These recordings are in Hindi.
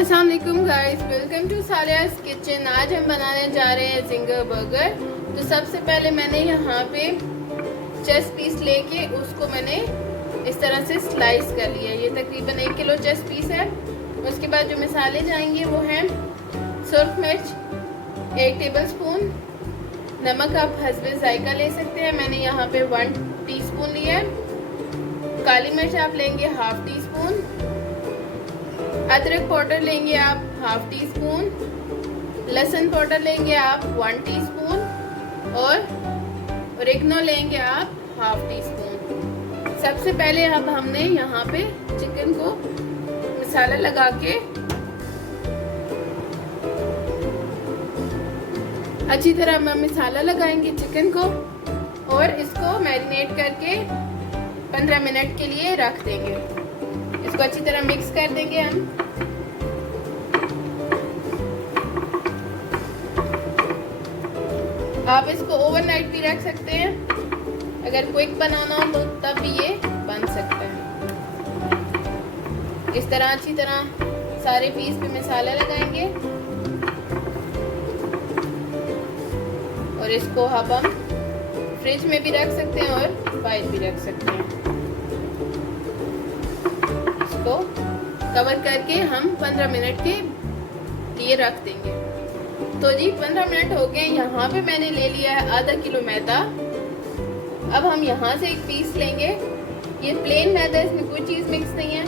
अस्सलाम वालेकुम गाइस, वेलकम टू सालियास किचन। आज हम बनाने जा रहे हैं जिंगर बर्गर। तो सबसे पहले मैंने यहाँ पे चेस्ट पीस लेके उसको मैंने इस तरह से स्लाइस कर लिया। ये तकरीबन 1 किलो चेस्ट पीस है। उसके बाद जो मसाले जाएंगे वो हैं सुर्ख मिर्च 1 टेबलस्पून, नमक आप हस्बे जायका ले सकते हैं, मैंने यहाँ पे 1 टीस्पून लिया है। काली मिर्च आप लेंगे 1/2 टीस्पून, अदरक पाउडर लेंगे आप 1/2 टीस्पून, लहसुन पाउडर लेंगे आप 1 टीस्पून और ओरिगेनो लेंगे आप 1/2 टीस्पून। सबसे पहले अब हमने यहाँ पे चिकन को मसाला लगा के अच्छी तरह हम मसाला लगाएंगे चिकन को और इसको मैरिनेट करके 15 मिनट के लिए रख देंगे। इसको अच्छी तरह मिक्स कर देंगे हम। आप इसको ओवरनाइट भी रख सकते हैं, अगर क्विक बनाना हो तो तब भी ये बन सकता है। इस तरह अच्छी तरह सारे पीस पे मसाला लगाएंगे और इसको अब हम फ्रिज में भी रख सकते हैं और बाहर भी रख सकते हैं। इसको कवर करके हम 15 मिनट के लिए रख देंगे। तो जी 15 मिनट हो गए। यहाँ पे मैंने ले लिया है आधा किलो मैदा। अब हम यहाँ से एक पीस लेंगे। ये प्लेन मैदा है, इसमें कोई चीज़ मिक्स नहीं है।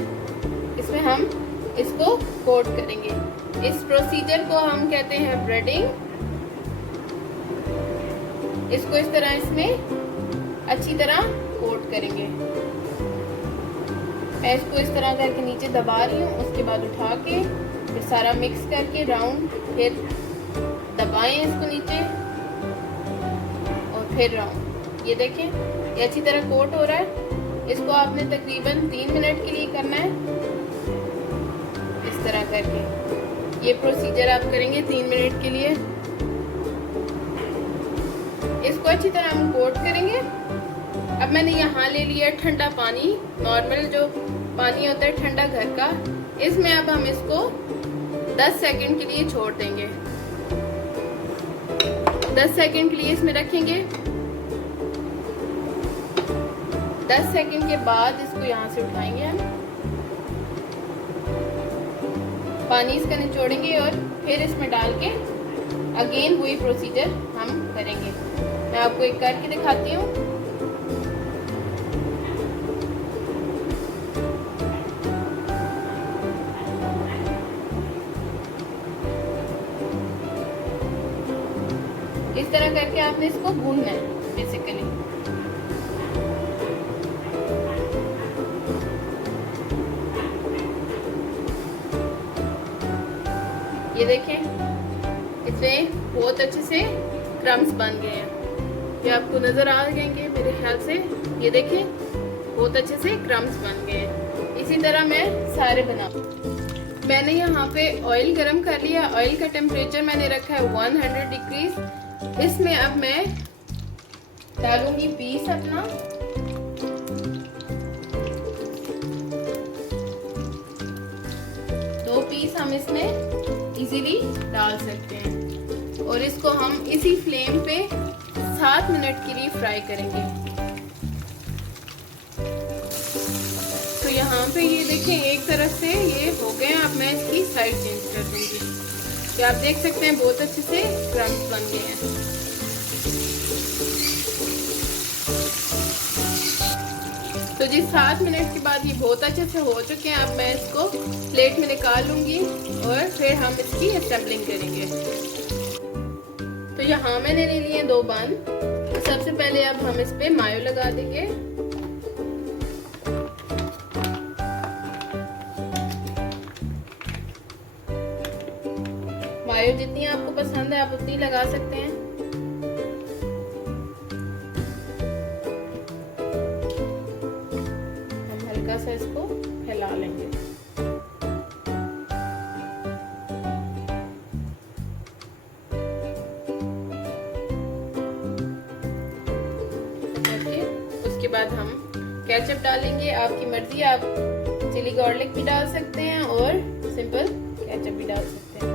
इसमें हम इसको कोट करेंगे। इस प्रोसीजर को हम कहते हैं ब्रेडिंग। इसको इस तरह इसमें अच्छी तरह कोट करेंगे। मैं इसको इस तरह करके नीचे दबा रही हूँ, उसके बाद उठा के फिर सारा मिक्स करके राउंड, फिर दबाएं इसको नीचे और फिर राउंड। ये देखें, ये अच्छी तरह कोट हो रहा है। इसको आपने तकरीबन 3 मिनट के लिए करना है। इस तरह करके ये प्रोसीजर आप करेंगे 3 मिनट के लिए। इसको अच्छी तरह हम कोट करेंगे। अब मैंने यहाँ ले लिया ठंडा पानी, नॉर्मल जो पानी होता है ठंडा घर का। इसमें अब हम इसको 10 सेकंड के लिए छोड़ देंगे। 10 सेकंड के लिए इसमें रखेंगे। 10 सेकंड के बाद इसको यहाँ से उठाएंगे हम, पानी इसका निचोड़ेंगे और फिर इसमें डाल के अगेन वही प्रोसीजर हम करेंगे। मैं आपको एक करके दिखाती हूँ। इस तरह करके आपने इसको भूनना है बेसिकली। ये देखें, इसमें बहुत अच्छे से क्रम्स बन गए हैं। ये आपको नजर आ जाएंगे मेरे ख्याल से। ये देखें, बहुत अच्छे से क्रम्स बन गए हैं। इसी तरह मैं सारे बनाऊँ। मैंने यहाँ पे ऑयल गरम कर लिया। ऑयल का टेम्परेचर मैंने रखा है 100 डिग्री। इसमें अब मैं डालूंगी पीस अपना। दो पीस हम इसमें इजीली डाल सकते हैं और इसको हम इसी फ्लेम पे 7 मिनट के लिए फ्राई करेंगे। तो यहाँ पे ये देखें, एक तरफ से ये हो गए। अब मैं इसकी साइड चेंज कर दूंगी। तो आप देख सकते हैं बहुत अच्छे से क्रम्स बन गए हैं। तो जी 7 मिनट के बाद ये बहुत अच्छे से हो चुके हैं। अब मैं इसको प्लेट में निकाल लूंगी और फिर हम इसकी असेंबलिंग करेंगे। तो यहाँ मैंने ले लिए 2 बन। तो सबसे पहले अब हम इस पे मायो लगा देंगे। मायो जितनी आपको पसंद है आप उतनी लगा सकते हैं। हम हल्का सा इसको फैला लेंगे। उसके बाद हम केचप डालेंगे। आपकी मर्जी, आप चिली गार्लिक भी डाल सकते हैं और सिंपल केचप भी डाल सकते हैं।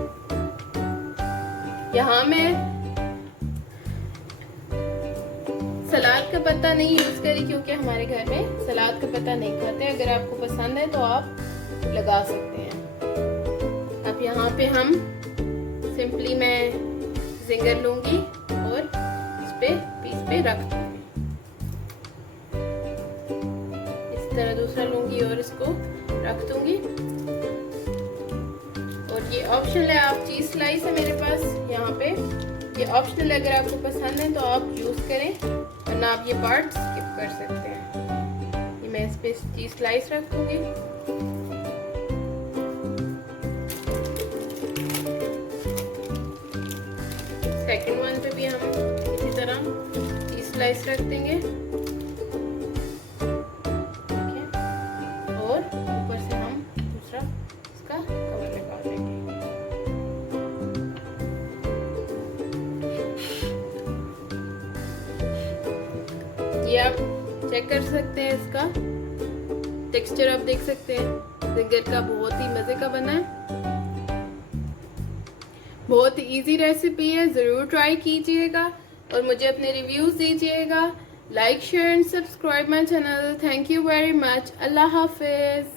यहाँ मैं सलाद का पत्ता नहीं यूज करी क्योंकि हमारे घर में सलाद का पत्ता नहीं खाते। अगर आपको पसंद है तो आप लगा सकते हैं। अब यहाँ पे हम सिंपली मैं जिंगर लूंगी और इस पे पीस पे रख दूंगी। इस तरह दूसरा लूंगी और इसको रख दूंगी। और ये ऑप्शनल है, आप चीज स्लाइस है मेरे पास यहाँ पे, ये ऑप्शनल है। अगर आपको पसंद है तो आप यूज करें, वरना आप ये पार्ट स्किप कर सकते हैं। ये मैं इस पे चीज स्लाइस रख दूंगी। सेकंड वन पे भी हम इसी तरह चीज स्लाइस रख देंगे, ठीक है। और ऊपर से हम दूसरा इसका कवर लगा देंगे। ये आप चेक कर सकते हैं, इसका टेक्सचर आप देख सकते हैं। जिंगर का बहुत ही मजे का बना है, बहुत ही इजी रेसिपी है, ज़रूर ट्राई कीजिएगा और मुझे अपने रिव्यूज़ दीजिएगा। Like share and subscribe my channel. Thank you very much. अल्लाह हाफिज़।